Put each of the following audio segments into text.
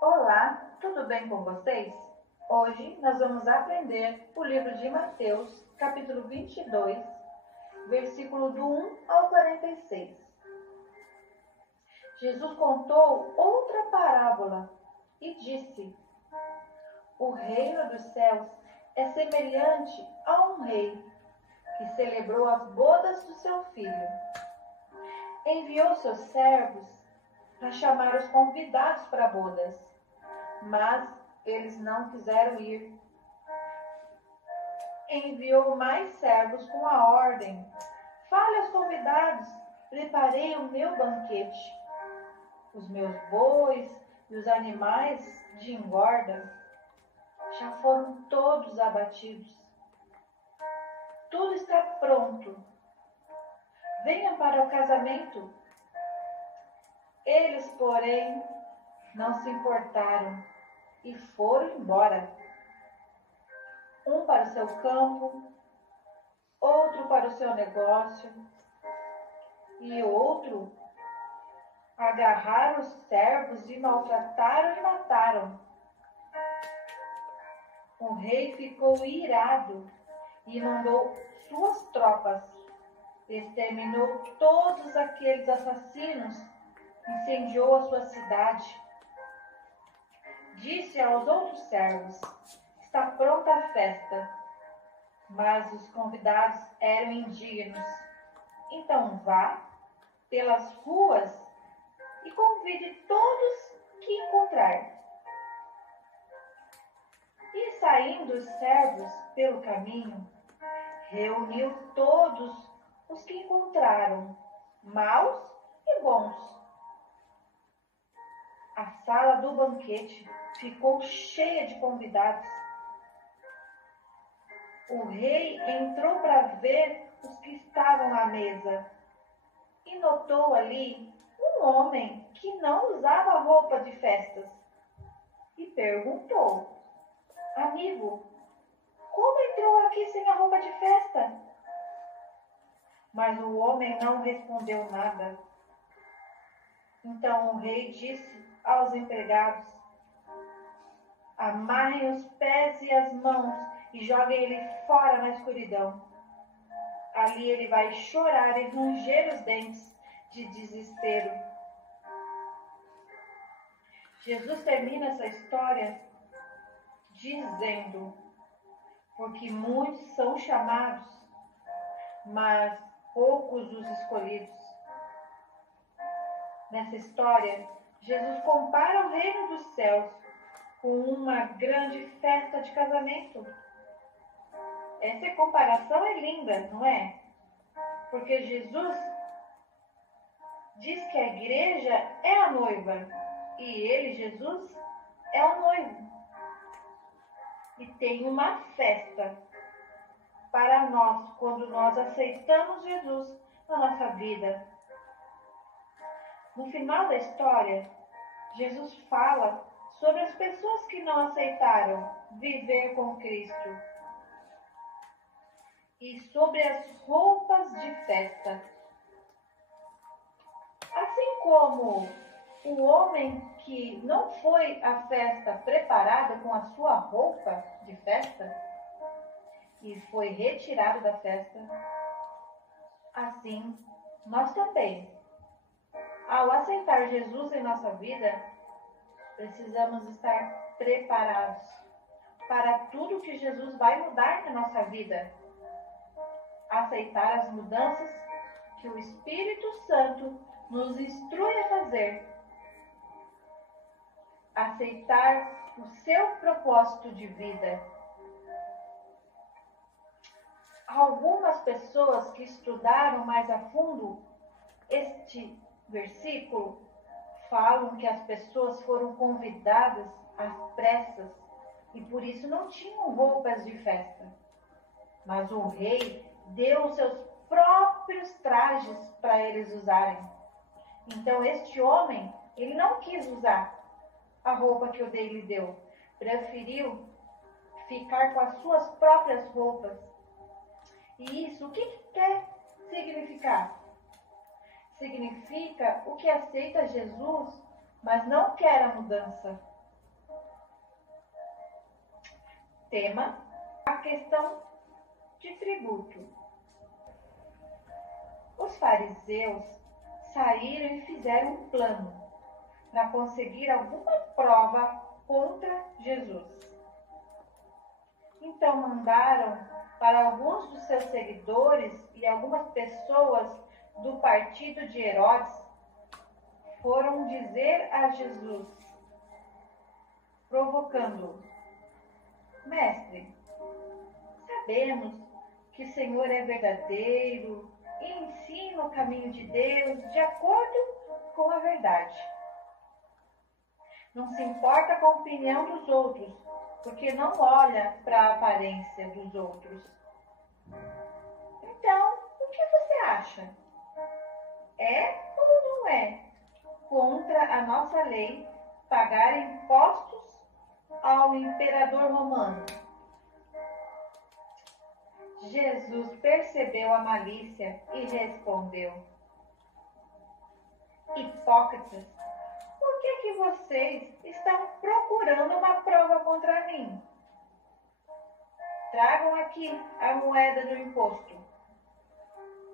Olá, tudo bem com vocês? Hoje nós vamos aprender o livro de Mateus, capítulo 22, versículo do 1 ao 46. Jesus contou outra parábola e disse: O reino dos céus é semelhante a um rei que celebrou as bodas do seu filho. Enviou seus servos para chamar os convidados para bodas, mas eles não quiseram ir. Enviou mais servos com a ordem: Fale aos convidados, preparei o meu banquete. Os meus bois e os animais de engorda já foram todos abatidos. Tudo está pronto. Venham para o casamento. Eles, porém, não se importaram e foram embora. Um para o seu campo, outro para o seu negócio, e outro agarraram os servos e maltrataram e mataram. O rei ficou irado e mandou suas tropas. Exterminou todos aqueles assassinos, incendiou a sua cidade. Disse aos outros servos: Está pronta a festa. Mas os convidados eram indignos. Então vá pelas ruas e convide todos que encontrar. E saindo os servos pelo caminho, reuniu todos os que encontraram, maus e bons. A sala do banquete ficou cheia de convidados. O rei entrou para ver os que estavam à mesa e notou ali um homem que não usava roupa de festas e perguntou: Amigo, como entrou aqui sem a roupa de festa? Mas o homem não respondeu nada. Então o rei disse aos empregados: Amarrem os pés e as mãos e joguem ele fora na escuridão. Ali ele vai chorar e ranger os dentes de desespero. Jesus termina essa história dizendo: Porque muitos são chamados, mas poucos os escolhidos. Nessa história, Jesus compara o reino dos céus com uma grande festa de casamento. Essa comparação é linda, não é? Porque Jesus diz que a igreja é a noiva e ele, Jesus, é o noivo. E tem uma festa para nós quando nós aceitamos Jesus na nossa vida. No final da história, Jesus fala sobre as pessoas que não aceitaram viver com Cristo e sobre as roupas de festa. Assim como o homem que não foi à festa preparado com a sua roupa de festa e foi retirado da festa, assim nós também, ao aceitar Jesus em nossa vida, precisamos estar preparados para tudo que Jesus vai mudar na nossa vida. Aceitar as mudanças que o Espírito Santo nos instrui a fazer. Aceitar o seu propósito de vida. Algumas pessoas que estudaram mais a fundo este versículo falam que as pessoas foram convidadas às pressas e por isso não tinham roupas de festa. Mas o rei deu os seus próprios trajes para eles usarem. Então este homem, ele não quis usar a roupa que o rei lhe deu. Preferiu ficar com as suas próprias roupas. E isso, o que quer significar? Significa o que aceita Jesus, mas não quer a mudança. Tema: a questão de tributo. Os fariseus saíram e fizeram um plano para conseguir alguma prova contra Jesus. Então mandaram para alguns dos seus seguidores e algumas pessoas do partido de Herodes, foram dizer a Jesus, provocando-o: Mestre, sabemos que o Senhor é verdadeiro e ensina o caminho de Deus de acordo com a verdade. Não se importa com a opinião dos outros, porque não olha para a aparência dos outros. Então, o que você acha? É ou não é contra a nossa lei pagar impostos ao imperador romano? Jesus percebeu a malícia e respondeu: Hipócritas, por que vocês estão procurando uma prova contra mim? Tragam aqui a moeda do imposto.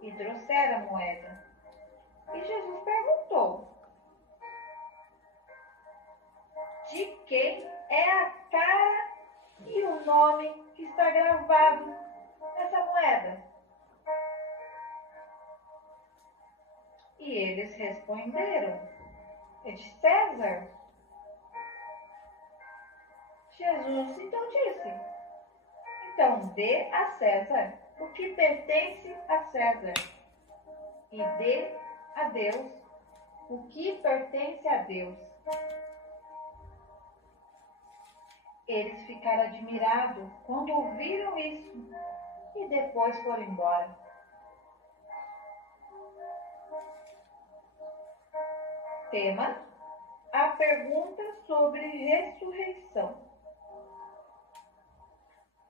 E trouxeram a moeda. E Jesus perguntou: de quem é a cara e o nome que está gravado nessa moeda? E eles responderam: é de César. Jesus então disse: então dê a César o que pertence a César, e dê a Deus o que pertence a Deus. Eles ficaram admirados quando ouviram isso e depois foram embora. Tema: a pergunta sobre ressurreição.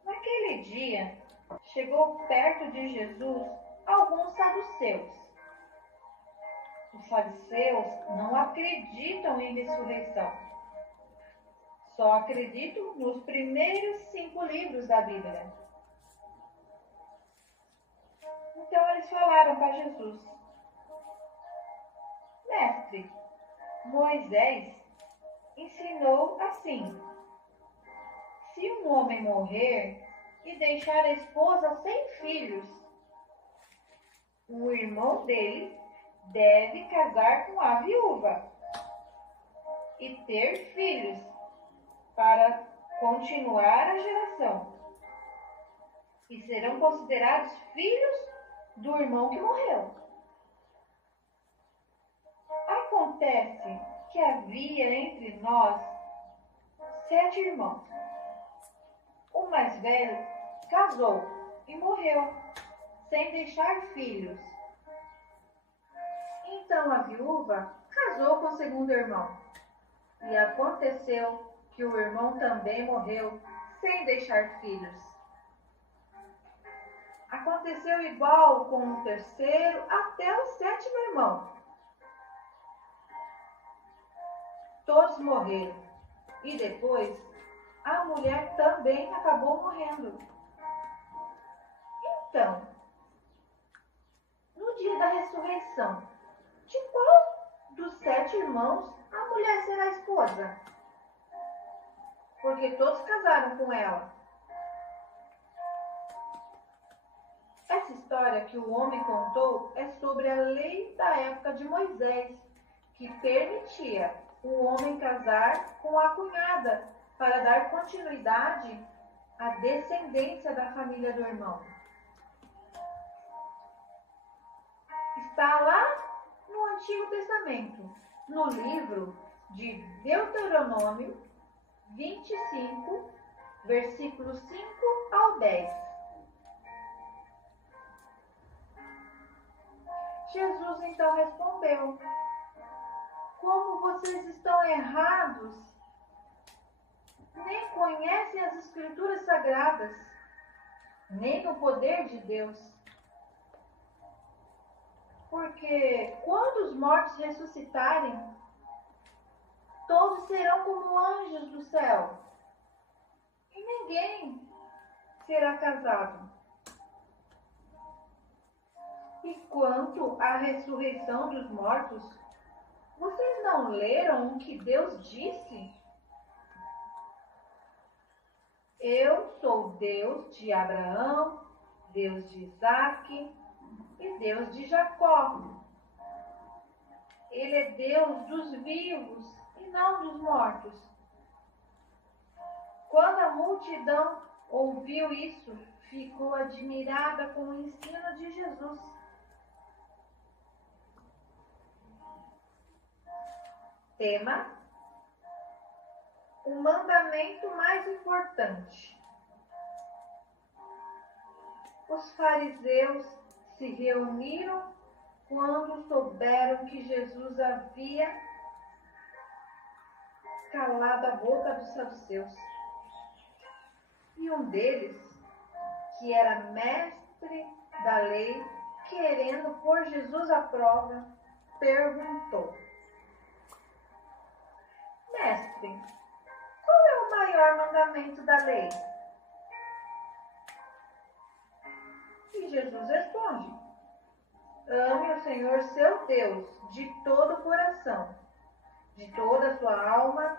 Naquele dia, chegou perto de Jesus alguns saduceus. Os fariseus não acreditam em ressurreição. Só acreditam nos primeiros 5 livros da Bíblia. Então eles falaram para Jesus: Mestre, Moisés ensinou assim: se um homem morrer e deixar a esposa sem filhos, o irmão dele deve casar com a viúva e ter filhos para continuar a geração, e serão considerados filhos do irmão que morreu. Acontece que havia entre nós 7 irmãos. O mais velho casou e morreu, sem deixar filhos. Então a viúva casou com o segundo irmão. E aconteceu que o irmão também morreu, sem deixar filhos. Aconteceu igual com o terceiro até o 7º irmão. Todos morreram. E depois, a mulher também acabou morrendo. Então, no dia da ressurreição, de qual dos 7 irmãos a mulher será esposa? Porque todos casaram com ela. Essa história que o homem contou é sobre a lei da época de Moisés, que permitia o homem casar com a cunhada para dar continuidade à descendência da família do irmão. Está lá no Antigo Testamento, no livro de Deuteronômio 25, versículos 5 ao 10. Jesus então respondeu: como vocês estão errados, nem conhecem as Escrituras Sagradas, nem o poder de Deus. Porque quando os mortos ressuscitarem, todos serão como anjos do céu, e ninguém será casado. E quanto à ressurreição dos mortos, vocês não leram o que Deus disse? Eu sou Deus de Abraão, Deus de Isaque e Deus de Jacó. Ele é Deus dos vivos e não dos mortos. Quando a multidão ouviu isso, ficou admirada com o ensino de Jesus. Tema: o mandamento mais importante. Os fariseus se reuniram quando souberam que Jesus havia calado a boca dos saduceus. E um deles, que era mestre da lei, querendo pôr Jesus à prova, perguntou: Mestre, qual é o maior mandamento da lei? E Jesus responde: ame o Senhor seu Deus de todo o coração, de toda a sua alma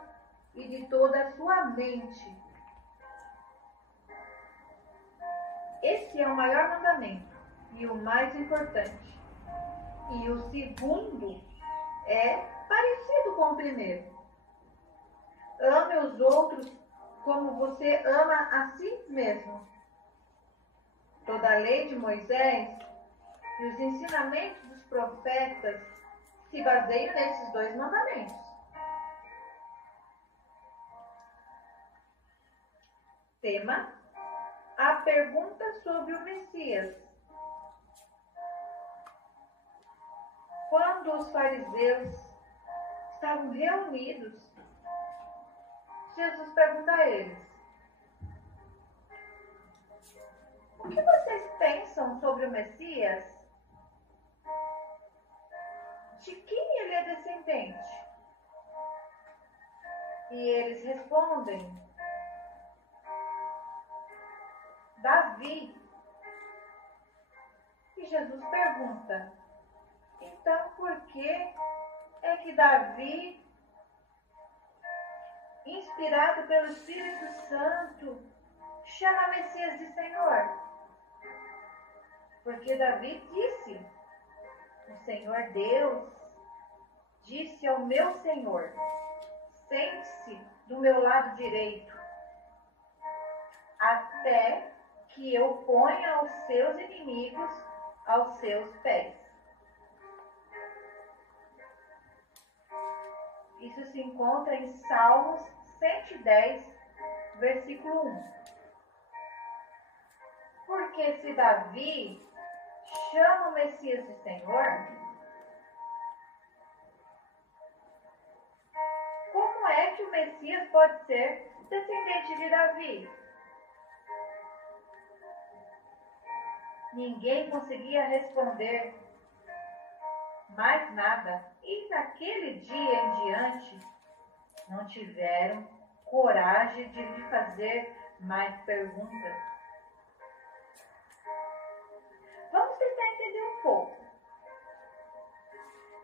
e de toda a sua mente. Esse é o maior mandamento e o mais importante. E o segundo é parecido com o primeiro. Ame os outros como você ama a si mesmo. Toda a lei de Moisés e os ensinamentos dos profetas se baseiam nesses dois mandamentos. Tema: a pergunta sobre o Messias. Quando os fariseus estavam reunidos, Jesus pergunta a eles: o que vocês pensam sobre o Messias? De quem ele é descendente? E eles respondem: Davi. E Jesus pergunta: então por que é que Davi, inspirado pelo Espírito Santo, chama Messias de Senhor? Porque Davi disse: o Senhor Deus disse ao meu Senhor: sente-se do meu lado direito, até que eu ponha os seus inimigos aos seus pés. Isso se encontra em Salmos 110, versículo 1. Porque se Davi chama o Messias de Senhor, como é que o Messias pode ser descendente de Davi? Ninguém conseguia responder mais nada, e naquele dia em diante não tiveram coragem de lhe fazer mais perguntas. Vamos tentar entender um pouco.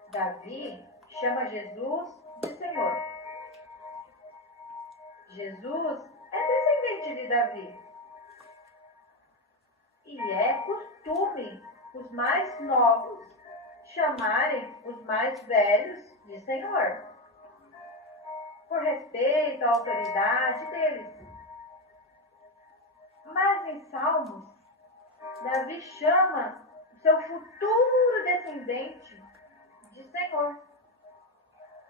Davi chama Jesus de Senhor. Jesus é descendente de Davi. E é costume os mais novos chamarem os mais velhos de Senhor, por respeito à autoridade deles. Mas em Salmos, Davi chama o seu futuro descendente de Senhor,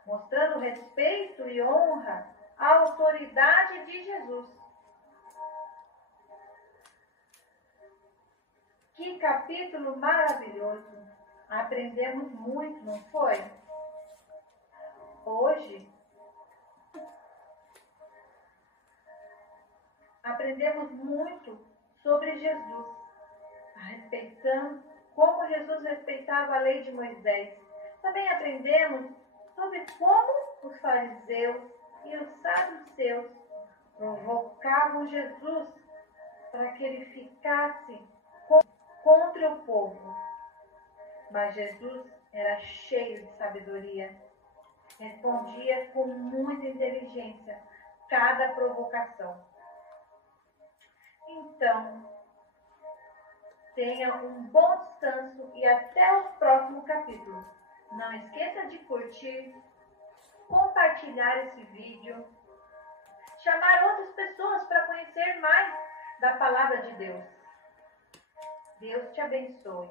mostrando respeito e honra à autoridade de Jesus. Que capítulo maravilhoso! Aprendemos muito, não foi? Hoje, aprendemos muito sobre Jesus, respeitando como Jesus respeitava a lei de Moisés. Também aprendemos sobre como os fariseus e os saduceus provocavam Jesus para que ele ficasse contra o povo. Mas Jesus era cheio de sabedoria, respondia com muita inteligência cada provocação. Então, tenha um bom descanso e até o próximo capítulo. Não esqueça de curtir, compartilhar esse vídeo, chamar outras pessoas para conhecer mais da palavra de Deus. Deus te abençoe.